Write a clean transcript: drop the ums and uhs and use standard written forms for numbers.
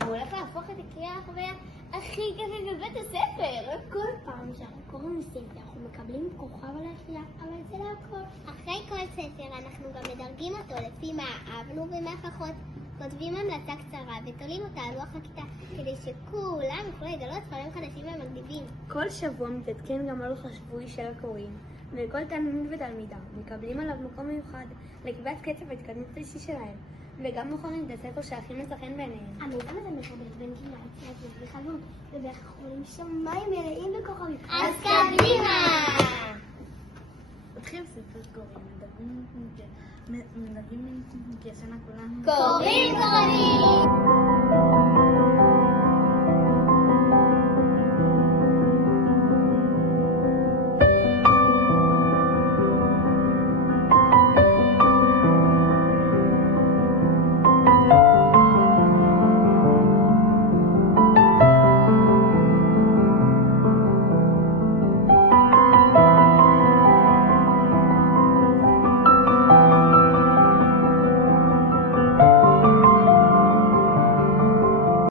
והוא הולך להפוך את הקריאה החוויה הכי כיפית בבית הספר. כל פעם שאנחנו קוראים ספר, אנחנו מקבלים כוכב על הקריאה, אבל זה לא הכל. אחרי כל ספר אנחנו גם מדרגים אותו לפי מה אהבנו ומה פחות. כותבים המלצה קצרה ותולים אותה על לוח הכיתה, כדי שכולם יוכלו לגלות דברים חדשים ומגניבים. כל שבוע מתעדכן גם הלוח השבועי של הקוראים, וכל תלמיד ותלמידה מקבלים עליו מקום מיוחד לקביעת קצב ההתקדמות האישי שלהם, וגם בוחרים את הספר שהכי מצא חן בעיניהם. המיזם הזה מחבר בין גינה, יצירתיות וחלומות, ובכך רואים שמיים מלאים בכוכבים. אז קדימה! פותחים ספר קוראים, מדרגים מגייסנה כולנו. קוראים!